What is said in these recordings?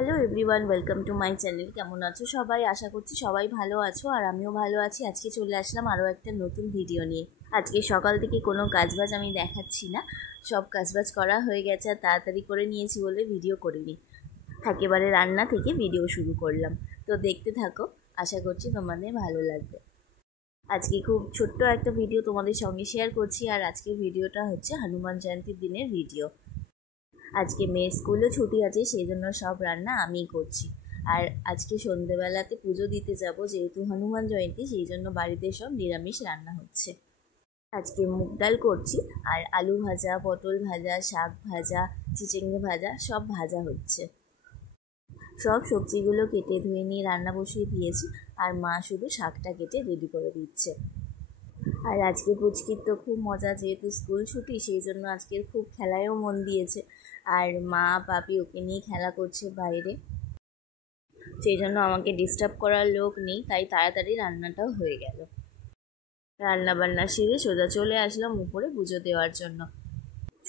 Hello everyone, welcome to my channel. কেমন আছো সবাই? আশা করছি সবাই ভালো আছো আর আমিও ভালো আছি। আজকে চলে আসলাম আরও একটা নতুন ভিডিও নিয়ে। আজকে সকাল থেকে কোনো কাজবাজ আমি দেখাচ্ছি না, সব কাজবাজ করা হয়ে গেছে আর তাড়াতাড়ি করে নিয়েছি বলে ভিডিও করিনি। একেবারে রান্না থেকে ভিডিও শুরু করলাম, তো দেখতে থাকো, আশা করছি তোমাদের ভালো লাগবে। আজকে খুব ছোট্ট একটা ভিডিও তোমাদের সঙ্গে শেয়ার করছি, আর আজকের ভিডিওটা হচ্ছে হনুমান জয়ন্তীর দিনের ভিডিও। আজকে মেয়ের স্কুলও ছুটি আছে, সেই জন্য সব রান্না আমিই করছি। আর আজকে সন্ধেবেলাতে পুজো দিতে যাব, যেহেতু হনুমান জয়ন্তী, সেই জন্য বাড়িতে সব নিরামিষ রান্না হচ্ছে। আজকে মুগ ডাল করছি, আর আলু ভাজা, পটল ভাজা, শাক ভাজা, চিচিঙ্গে ভাজা সব ভাজা হচ্ছে। সব সবজিগুলো কেটে ধুয়ে নিয়ে রান্না বসিয়ে দিয়েছি, আর মা শুধু শাকটা কেটে রেডি করে দিচ্ছে। আর আজকে পুচকির তো খুব মজা, যেহেতু স্কুল ছুটি, সেই জন্য আজকের খুব খেলায়ও মন দিয়েছে। আর মা পাপি ওকে নিয়ে খেলা করছে বাইরে, সেই জন্য আমাকে ডিস্টার্ব করার লোক নেই, তাই তাড়াতাড়ি রান্নাটাও হয়ে গেল। রান্না বান্না সেরে সোজা চলে আসলাম উপরে পুজো দেওয়ার জন্য।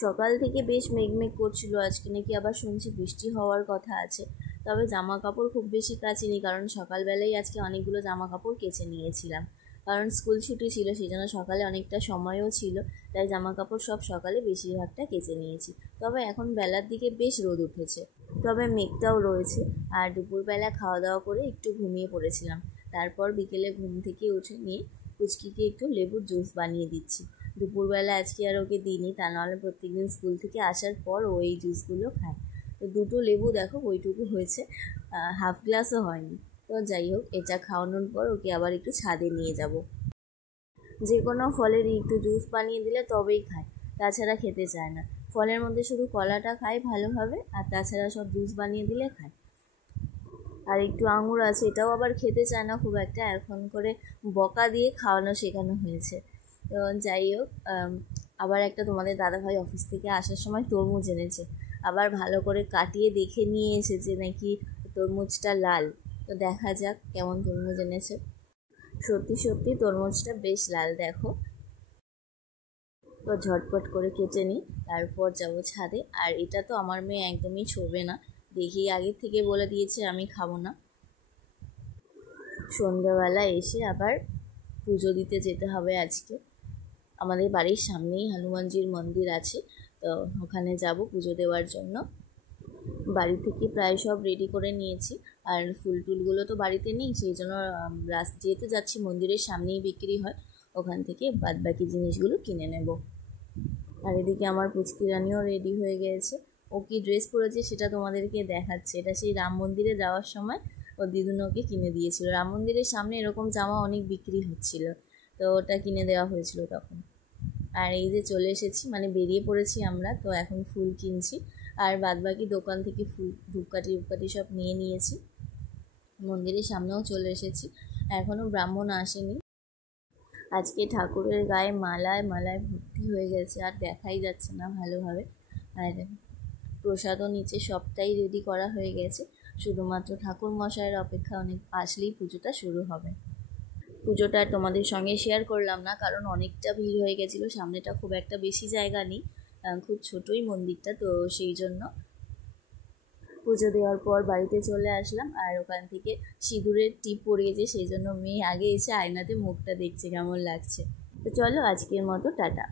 সকাল থেকে বেশ মেঘমেঘ করছিল, আজকে নাকি আবার শুনছি বৃষ্টি হওয়ার কথা আছে। তবে জামা কাপড় খুব বেশি কাচিনি, কারণ সকালবেলায় আজকে অনেকগুলো জামা কাপড় কেচে নিয়েছিলাম। কারণ স্কুল ছুটি ছিল, সেই জন্য সকালে অনেকটা সময়ও ছিল, তাই জামা কাপড় সব সকালে বেশিরভাগটা কেচে নিয়েছি। তবে এখন বেলার দিকে বেশ রোদ উঠেছে, তবে মেঘটাও রয়েছে। আর দুপুরবেলা খাওয়া দাওয়া করে একটু ঘুমিয়ে পড়েছিলাম। তারপর বিকেলে ঘুম থেকে উঠে নিয়ে পুচকিকে একটু লেবুর জুস বানিয়ে দিচ্ছি। দুপুরবেলা আজকে আর ওকে দিইনি, তা নাহলে প্রত্যেকদিন স্কুল থেকে আসার পর ও এই জুসগুলো খায়। তো দুটো লেবু দেখো ওইটুকু হয়েছে, হাফ গ্লাসও হয়নি। তো যাই হোক, এটা খাওয়ানোর পর ওকে আবার একটু ছাদে নিয়ে যাব। যে কোনো ফলেরই একটু জুস বানিয়ে দিলে তবেই খায়, তাছাড়া খেতে চায় না। ফলের মধ্যে শুধু কলাটা খায় ভালোভাবে, আর তাছাড়া সব জুস বানিয়ে দিলে খায়। আর একটু আঙুর আছে, এটাও আবার খেতে চায় না খুব একটা, এখন করে বকা দিয়ে খাওয়ানো শেখানো হয়েছে। তো যাই হোক, আবার একটা তোমাদের দাদাভাই অফিস থেকে আসার সময় তরমুজ এনেছে, আবার ভালো করে কাটিয়ে দেখে নিয়ে এসেছে নাকি তরমুজটা লাল। তো দেখা যাক কেমন তরমুজ এনেছে। সত্যি সত্যি তরমুজটা বেশ লাল দেখো। তো ঝটপট করে কেটে নিই, তারপর যাব ছাদে। আর এটা তো আমার মেয়ে একদমই ছোঁবে না, দেখি আগের থেকে বলে দিয়েছে আমি খাবো না। সন্ধ্যাবেলা এসে আবার পুজো দিতে যেতে হবে আজকে। আমাদের বাড়ির সামনেই হনুমানজির মন্দির আছে, তো ওখানে যাব পুজো দেওয়ার জন্য। বাড়ি থেকে প্রায় সব রেডি করে নিয়েছি, আর ফুল টুলগুলো তো বাড়িতে নেই, সেই জন্য যেহেতু যাচ্ছি মন্দিরের সামনেই বিক্রি হয়, ওখান থেকে বাদবাকি জিনিসগুলো কিনে নেব। আর এদিকে আমার পুচকি রানিও রেডি হয়ে গিয়েছে। ও কি ড্রেস পরেছে সেটা তোমাদেরকে দেখাচ্ছে। এটা সেই রাম মন্দিরে যাওয়ার সময় ও দিদুন ওকে কিনে দিয়েছিল। রাম মন্দিরের সামনে এরকম জামা অনেক বিক্রি হচ্ছিল, তো ওটা কিনে দেওয়া হয়েছিল তখন। আর এই যে চলে এসেছি, মানে বেরিয়ে পড়েছি আমরা, তো এখন ফুল কিনছি। আর বাদবাকি দোকান থেকে ফুল ধূপকাঠি সব নিয়ে নিয়েছি। মন্দিরের সামনেও চলে এসেছি, এখনও ব্রাহ্মণ আসেনি। আজকে ঠাকুরের গায়ে মালায় মালায় ভর্তি হয়ে গেছে, আর দেখাই যাচ্ছে না ভালোভাবে। আর প্রসাদও নিচে সবটাই রেডি করা হয়ে গেছে, শুধুমাত্র ঠাকুর মশাইয়ের অপেক্ষা, অনেক আসলেই পুজোটা শুরু হবে। পুজোটা তোমাদের সঙ্গে শেয়ার করলাম না, কারণ অনেকটা ভিড় হয়ে গেছিলো। সামনেটা খুব একটা বেশি জায়গা নেই, খুব ছোটোই মন্দিরটা, তো সেই জন্য পুজো দেওয়ার পর বাড়িতে চলে আসলাম। আর ওখান থেকে সিঁদুরের টিপ পরিয়েছে, সেই জন্য মেয়ে আগে এসে আয়নাতে মুখটা দেখছে কেমন লাগছে। তো চলো, আজকের মতো টাটা।